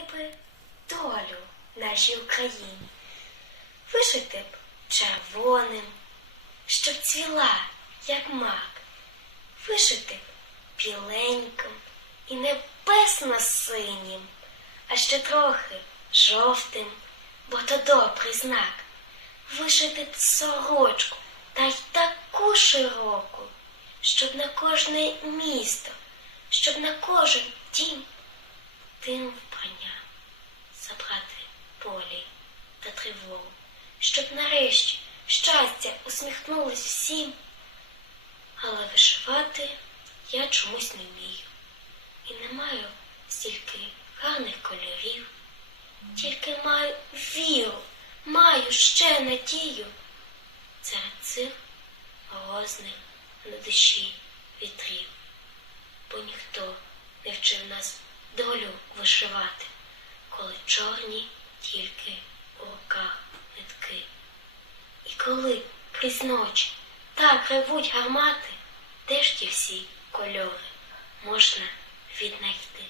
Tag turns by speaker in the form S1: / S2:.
S1: би долю нашій Україні, вишити б червоним, щоб цвіла, як мак, вишити б біленьким і небесно синім, а ще трохи жовтим, бо то добрий знак. Вишити б сорочку та й таку широку, щоб на кожне місто, щоб на кожен дім тим щоб нарешті щастя усміхнулось всім. Але вишивати я чомусь не вмію. І не маю стільки гарних кольорів, тільки маю віру, маю ще надію. Серед цих морозних на душі вітрів, бо ніхто не вчив нас долю вишивати, коли чорні тільки коли крізь ночі так ревуть гармати, де ж ті всі кольори можна віднайти?